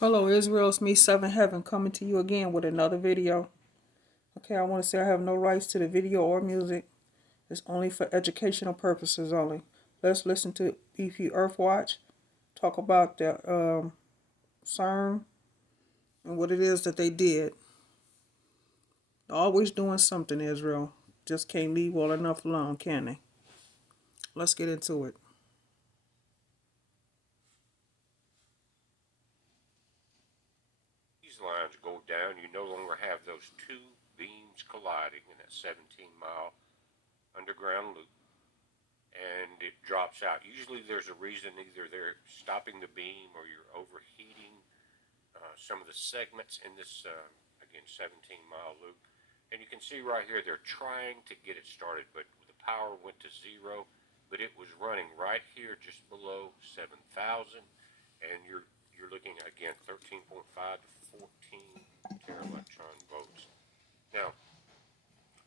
Hello Israel, it's me, Seven Heaven, coming to you again with another video. Okay, I want to say I have no rights to the video or music. It's only for educational purposes only. Let's listen to BP Earthwatch talk about the CERN and what it is that they did. Always doing something, Israel. Just can't leave well enough alone, can they? Let's get into it. These lines go down, you no longer have those two beams colliding in that 17-mile underground loop, and it drops out. Usually there's a reason, either they're stopping the beam or you're overheating some of the segments in this, again, 17-mile loop. And you can see right here, they're trying to get it started, but the power went to zero, but it was running right here just below 7,000, and you're looking, again, 13.5 to 14 teraelectron volts. Now,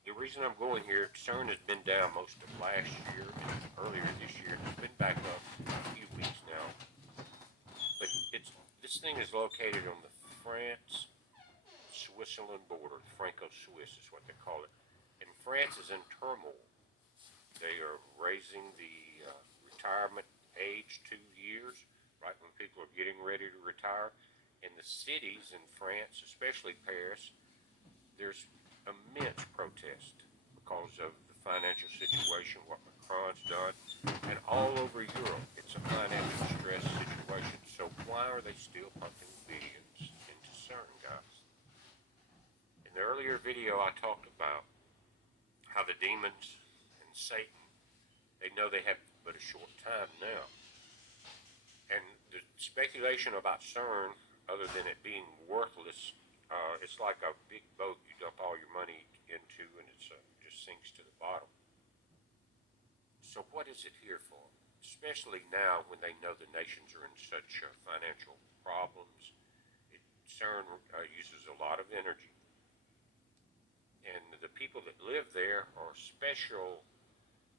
the reason I'm going here, CERN has been down most of last year and earlier this year. It's been back up a few weeks now, but this thing is located on the France-Switzerland border. Franco-Swiss is what they call it, and France is in turmoil. They are raising the retirement age 2 years, right when people are getting ready to retire. In the cities in France, especially Paris, there's immense protest because of the financial situation, what Macron's done, and all over Europe, it's a financial stress situation. So why are they still pumping billions into CERN, guys? In the earlier video, I talked about how the demons and Satan, they know they have but a short time now. And the speculation about CERN, other than it being worthless, it's like a big boat you dump all your money into and it just sinks to the bottom. So what is it here for? Especially now when they know the nations are in such financial problems. CERN uses a lot of energy. And the people that live there are special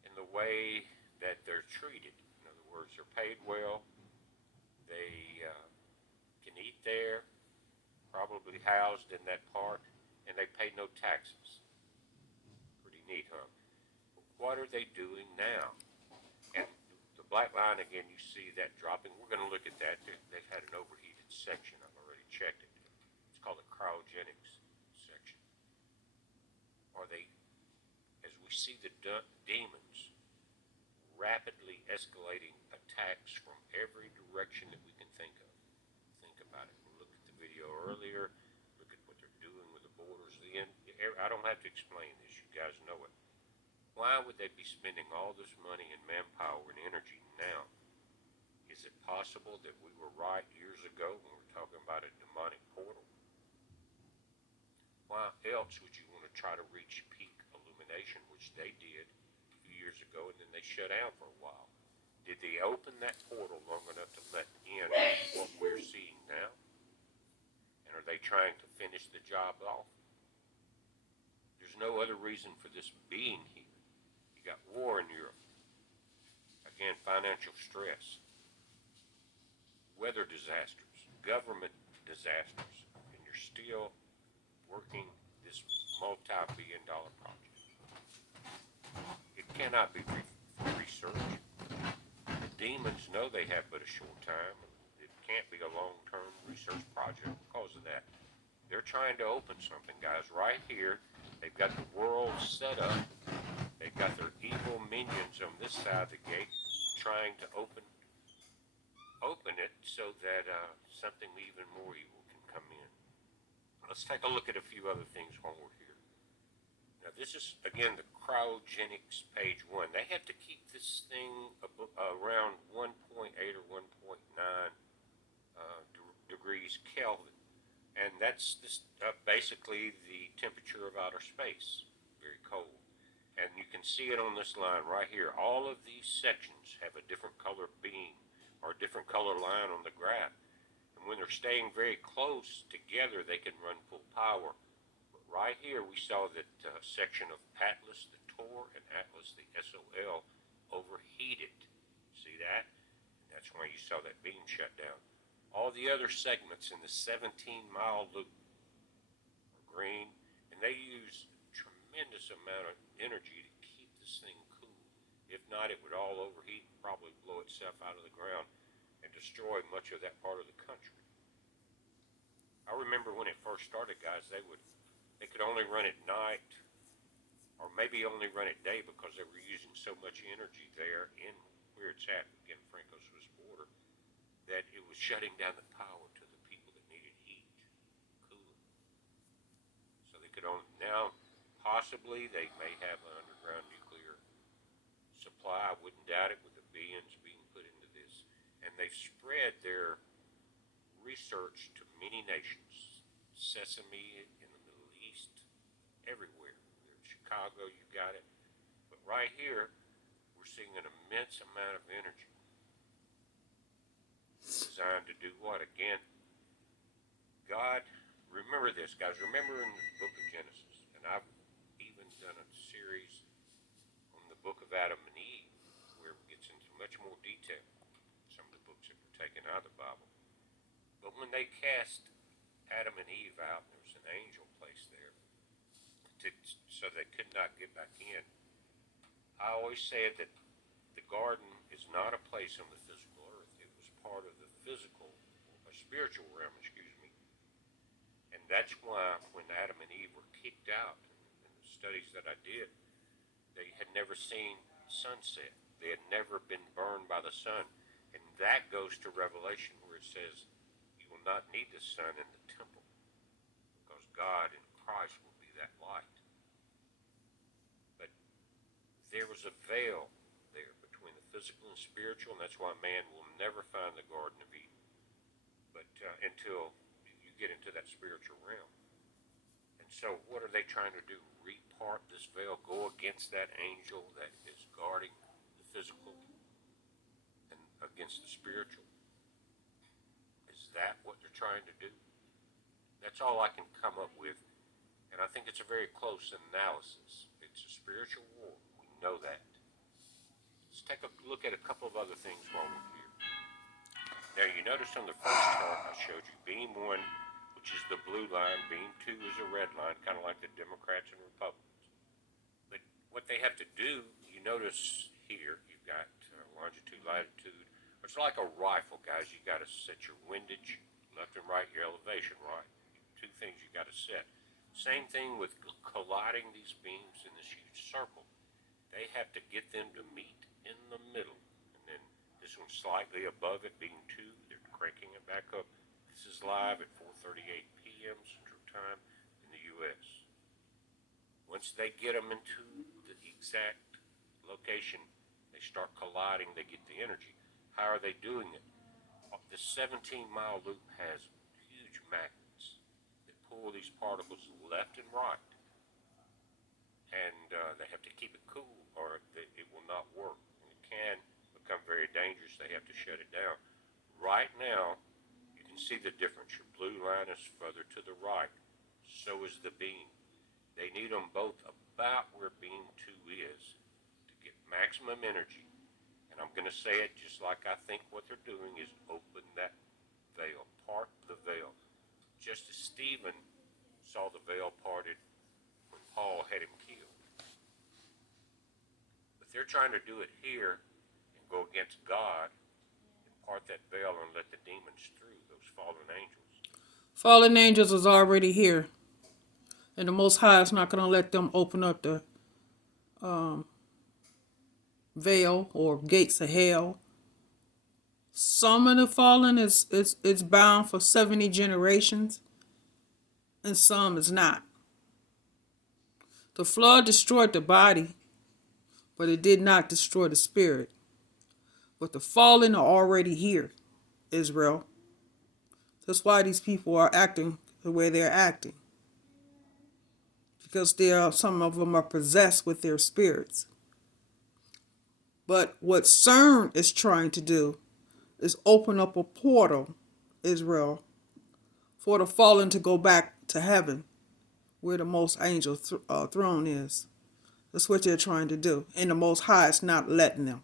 in the way that they're treated. In other words, they're paid well. They can eat there, probably housed in that park, and they pay no taxes. Pretty neat, huh? What are they doing now? And the black line, again, you see that dropping. We're going to look at that. They've had an overheated section. I've already checked it. It's called the cryogenics section. Are they, as we see the demons rapidly escalating attacks from every direction that we can think of? Think about it. We'll look at the video earlier. Look at what they're doing with the borders. I don't have to explain this. You guys know it. Why would they be spending all this money and manpower and energy now? Is it possible that we were right years ago when we were talking about a demonic portal? Why else would you want to try to reach peak illumination, which they did a few years ago, and then they shut down for a while? Did they open that portal long enough to let in what we're seeing now? And are they trying to finish the job off? There's no other reason for this being here. You got war in Europe. Again, financial stress, weather disasters, government disasters, and you're still working this multi-billion dollar project. It cannot be research. The demons know they have but a short time. It can't be a long-term research project because of that. They're trying to open something, guys, right here. They've got the world set up. They've got their evil minions on this side of the gate trying to open it so that something even more evil can come in. Let's take a look at a few other things while we're here. Now, this is, again, the cryogenics page 1. They had to keep this thing around 1.8 or 1.9 degrees Kelvin. And that's basically the temperature of outer space, very cold. And you can see it on this line right here. All of these sections have a different color beam or a different color line on the graph. And when they're staying very close together, they can run full power. But right here, we saw that section of Atlas, the TOR, and Atlas, the SOL, overheated. See that? That's why you saw that beam shut down. All the other segments in the 17-mile loop are green, and they use a tremendous amount of energy to keep this thing cool. If not, it would all overheat and probably blow itself out of the ground and destroy much of that part of the country. I remember when it first started, guys, they could only run at night or maybe only run at day because they were using so much energy there in where it's at, again, Franco Swiss border, that it was shutting down the power to the people that needed heat, cooling. So they could only, now possibly they may have an underground nuclear supply. I wouldn't doubt it with the billions being put into this. And they've spread their research to many nations. Sesame in the Middle East, everywhere. In Chicago, you got it. But right here, we're seeing an immense amount of energy designed to do what? Again, God, remember this, guys. Remember in the book of Genesis, and I've even done a series on the book of Adam and Eve, where it gets into much more detail. Some of the books that were taken out of the Bible. But when they cast Adam and Eve out, there was an angel placed there so they could not get back in. I always said that the garden is not a place on the physical earth. It was part of the physical, or spiritual realm, excuse me. And that's why when Adam and Eve were kicked out, in the studies that I did, they had never seen sunset. They had never been burned by the sun. And that goes to Revelation where it says, you will not need the sun in the temple because God in Christ will be that light. But there was a veil there between the physical and spiritual, and that's why man will never find the Garden of Eden. But until you get into that spiritual realm. And so what are they trying to do? Repart this veil, go against that angel that is guarding the physical and against the spiritual? Is that what they're trying to do? That's all I can come up with. And I think it's a very close analysis. It's a spiritual war. We know that. Let's take a look at a couple of other things while we're here. Now, you notice on the first chart I showed you, beam 1, which is the blue line, beam 2 is a red line, kind of like the Democrats and Republicans. But what they have to do, you notice here, you've got longitude, latitude. It's like a rifle, guys. You got to set your windage, left and right, your elevation right. Two things you got to set. Same thing with colliding these beams in this huge circle. They have to get them to meet in the middle. And then this one's slightly above it, being 2. They're cranking it back up. This is live at 4:38 p.m. Central Time in the U.S. Once they get them into the exact location, they start colliding, they get the energy. How are they doing it? The 17-mile loop has huge magnets that pull these particles left and right. And they have to keep it cool or it will not work. And it can become very dangerous. They have to shut it down. Right now, you can see the difference. Your blue line is further to the right. So is the beam. They need them both about where beam 2 is to get maximum energy. And I'm going to say it just like I think what they're doing is open that veil, part the veil. Just as Stephen saw the veil parted when Paul had him killed. But they're trying to do it here and go against God and part that veil and let the demons through, those fallen angels. Fallen angels is already here. And the Most High is not going to let them open up the veil or gates of hell. Some of the fallen is bound for 70 generations, and some is not. The flood destroyed the body, but it did not destroy the spirit. But the fallen are already here, Israel. That's why these people are acting the way they're acting. Because some of them are possessed with their spirits. But what CERN is trying to do is open up a portal, Israel, for the fallen to go back to heaven, where the Most Angel throne is. That's what they're trying to do. And the Most High is not letting them.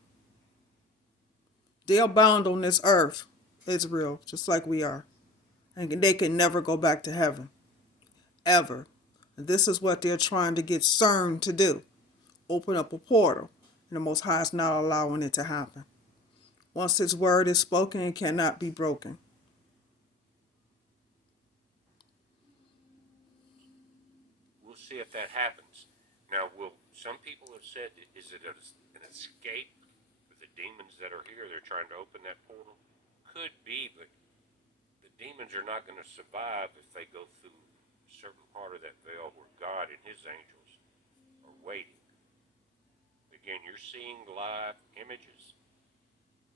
They are bound on this earth Israel, just like we are. And they can never go back to heaven. Ever. And this is what they're trying to get CERN to do. Open up a portal. And the Most High is not allowing it to happen. Once His word is spoken, it cannot be broken. We'll see if that happens. Now, some people have said, is it an escape for the demons that are here? They're trying to open that portal. Could be, but the demons are not going to survive if they go through a certain part of that veil where God and His angels are waiting. Again, you're seeing live images.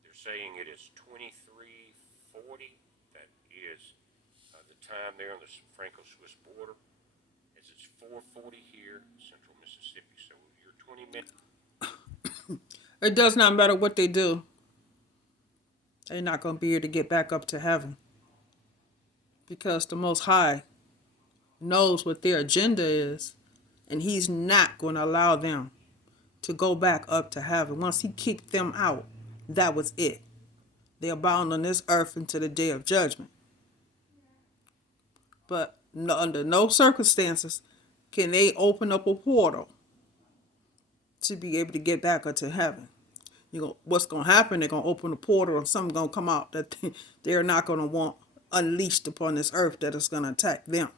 They're saying it is 2340. That is the time there on the Franco-Swiss border. As it's 4:40 here, central Mississippi. So you're 20 minutes. It does not matter what they do. They're not going to be able to get back up to heaven. Because the Most High knows what their agenda is. And He's not going to allow them to go back up to heaven. Once He kicked them out, that was it. They are bound on this earth until the day of judgment. But under no circumstances can they open up a portal to be able to get back up to heaven. What's going to happen, they're going to open a portal and something's going to come out that they're not going to want unleashed upon this earth that is going to attack them.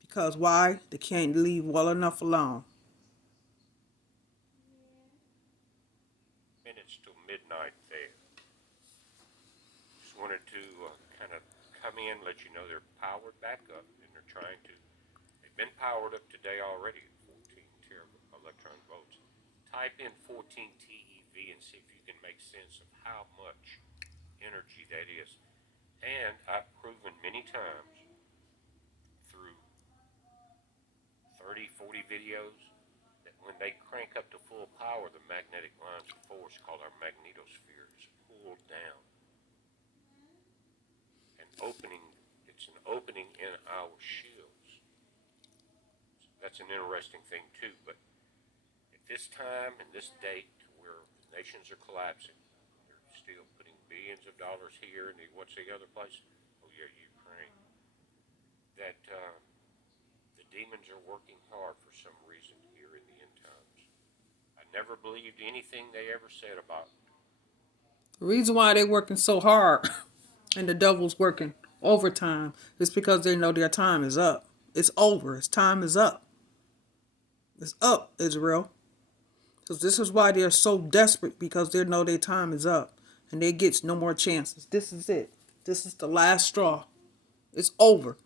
Because why? They can't leave well enough alone. Minutes till midnight there. Just wanted to kind of come in, let you know they're powered back up, and they're trying to. They've been powered up today already at 14 electron volts. Type in 14 TeV and see if you can make sense of how much energy that is. And I've proven many times through 30, 40 videos that when they crank up to full power, the magnetic lines of force, called our magnetosphere, is pulled down. It's an opening in our shields. So that's an interesting thing too, but at this time and this date where nations are collapsing, they're still putting billions of dollars here, and what's the other place? Oh yeah, Ukraine. That the demons are working hard for some reason here in the end times. I never believed anything they ever said about it. The reason why they're working so hard and the devil's working overtime is because they know their time is up. It's over. Its time is up. It's up, Israel. Because this is why they're so desperate, because they know their time is up and they get no more chances. This is it. This is the last straw. It's over.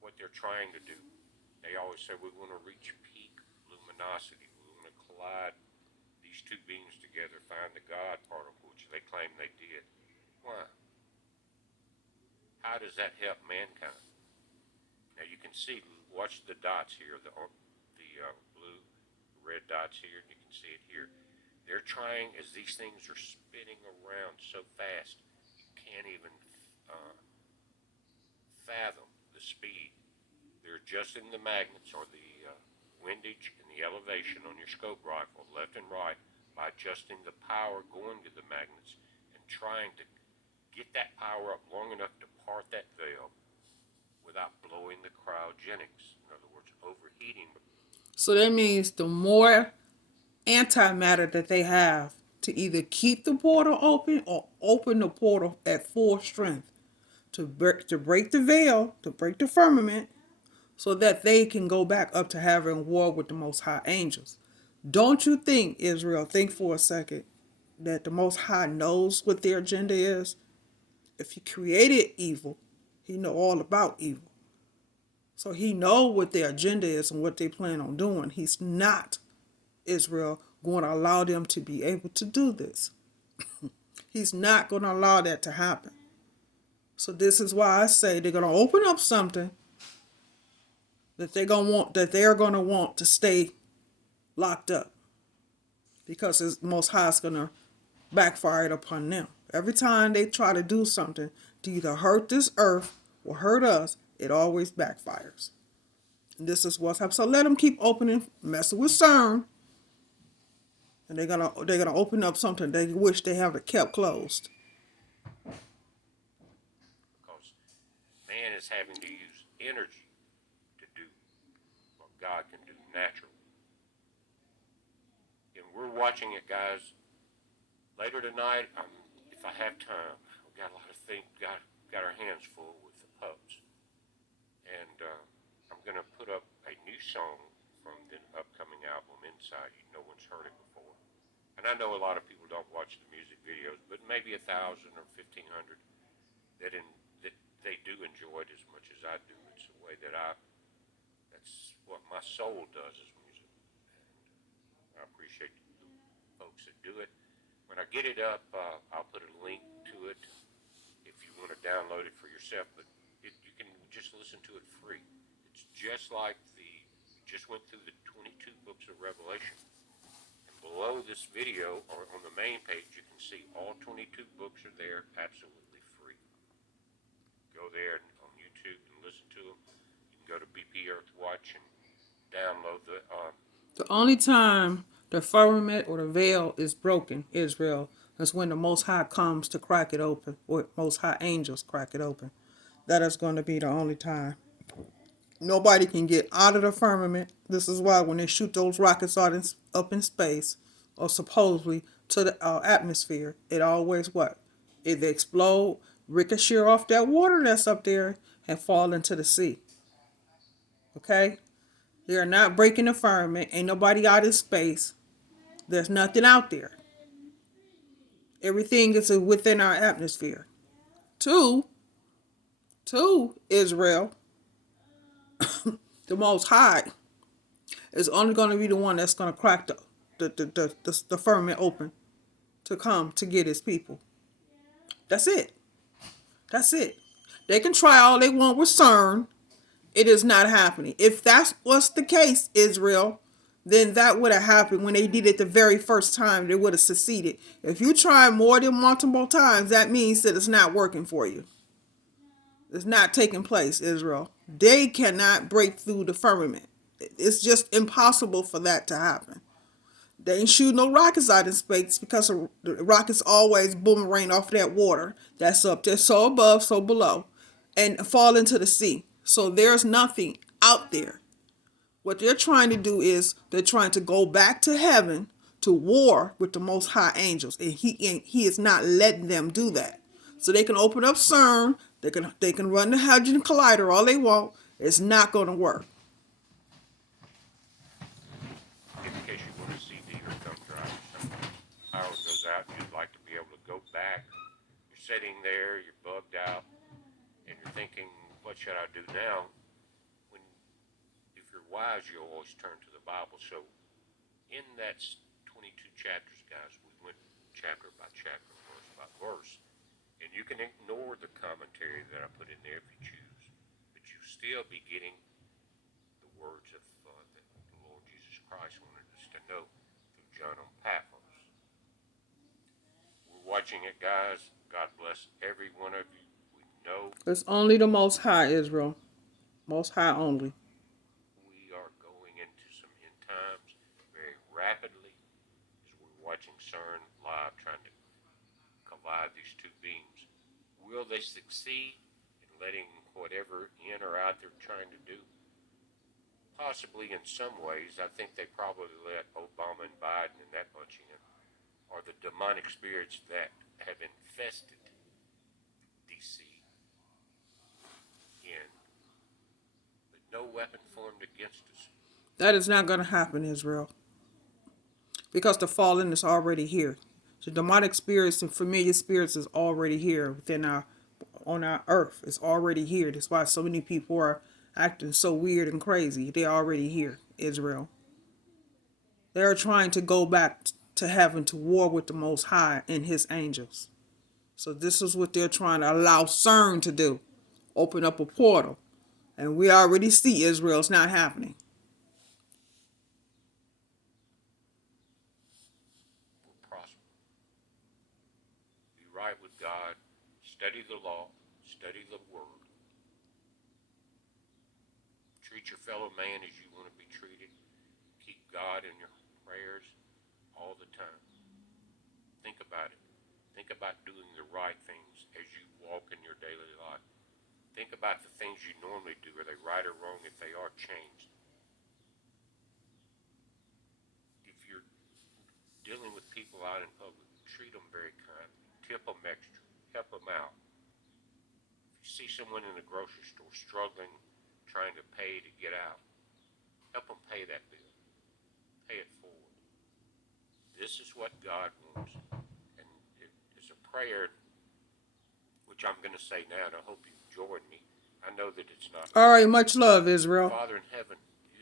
What they're trying to do, they always say we want to reach peak luminosity. We want to collide these two beings together, find the God particle, which they claim they did. Why? How does that help mankind? Now you can see, watch the dots here, the blue, red dots here, and you can see it here. They're trying, as these things are spinning around so fast, you can't even fathom the speed. They're adjusting the magnets or the windage and the elevation on your scope rifle, left and right, by adjusting the power going to the magnets and trying to get that power up long enough to part that veil without blowing the cryogenics. In other words, overheating. So that means the more antimatter that they have to either keep the portal open or open the portal at full strength to break the veil, to break the firmament, so that they can go back up to having war with the Most High angels. Don't you think, Israel, think for a second, that the Most High knows what their agenda is? If He created evil, He know all about evil. So He know what their agenda is and what they plan on doing. He's not, Israel, going to allow them to be able to do this. He's not going to allow that to happen. So this is why I say they're going to open up something that they're going to want to stay locked up, because the Most High is going to backfire it upon them. Every time they try to do something to either hurt this earth or hurt us, it always backfires. And this is what's happening. So let them keep opening, messing with CERN, and they're gonna open up something they wish they have kept closed. because man is having to use energy to do what God can do naturally. And we're watching it, guys. Later tonight, if I have time, we've got a lot of things, got our hands full with the pups. And I'm going to put up a new song from the upcoming album, Inside. No one's heard it before. And I know a lot of people don't watch the music videos, but maybe 1,000 or 1,500 that they do enjoy it as much as I do. It's the way that's what my soul does is music. And I appreciate the folks that do it. When I get it up, I'll put a link to it if you want to download it for yourself. But you can just listen to it free. It's just like just went through the 22 books of Revelation. And below this video, or on the main page, you can see all 22 books are there absolutely free. Go there on YouTube and listen to them. You can go to BP Earthwatch and download The only time the firmament or the veil is broken, Israel, is when the Most High comes to crack it open, or Most High angels crack it open. That is going to be the only time. Nobody can get out of the firmament. This is why when they shoot those rockets out up in space, or supposedly to the atmosphere, it always what? It explode, ricochet off that water that's up there, and fall into the sea. Okay? They are not breaking the firmament. Ain't nobody out in space. There's nothing out there. Everything is within our atmosphere. Two, Israel, the Most High, is only going to be the one that's going to crack the firmament open to come to get his people. That's it. That's it. They can try all they want with CERN. It is not happening. If that was the case, Israel, then that would have happened when they did it the very first time. They would have succeeded. If you try more than multiple times, that means that it's not working for you. It's not taking place, Israel. They cannot break through the firmament. It's just impossible for that to happen. They ain't shoot no rockets out in space because the rockets always boomerang off that water that's up there, so above, so below, and fall into the sea. So there's nothing out there. What they're trying to do is they're trying to go back to heaven to war with the Most High angels, and he is not letting them do that. So they can open up CERN, they can run the Hadron Collider all they want. It's not going to work. in case you want to see the or thumb drive or something. Power goes out and you'd like to be able to go back. You're sitting there, you're bugged out, and you're thinking, what should I do now? If you're wise, you'll always turn to the Bible. So in that 22 chapters, guys, we went chapter by chapter, verse by verse. And you can ignore the commentary that I put in there if you choose, but you still be getting the words of that the Lord Jesus Christ wanted us to know through John on Patmos. We're watching it, guys. God bless every one of you. We know It's only the Most High, Israel. Most High only. we are going into some end times very rapidly as we're watching CERN live trying to collide these two beams. Will they succeed in letting whatever in or out they're trying to do? Possibly in some ways. I think they probably let Obama and Biden and that bunch in, or the demonic spirits that have infested DC in. But no weapon formed against us. That is not going to happen, Israel, because the fallen is already here. The demonic spirits and familiar spirits is already here on our earth. It's already here. That's why so many people are acting so weird and crazy. They're already here, Israel. They're trying to go back to heaven to war with the Most High and his angels. So this is what they're trying to allow CERN to do. Open up a portal. And we already see Israel's not happening. We'll prosper. Be right with God. Study the law. Study the word. Treat your fellow man as you want to be treated. Keep God in your prayers. all the time. Think about it. Think about doing the right things as you walk in your daily life. Think about the things you normally do. Are they right or wrong? If they are, change them. If you're dealing with people out in public, treat them very kindly. Tip them extra. Help them out. If you see someone in the grocery store struggling, trying to pay to get out, help them pay that bill. Pay it forward. This is what God wants. And it's a prayer, which I'm going to say now, and I hope you join me. I know that it's not. All right, much love, Israel. Father in heaven,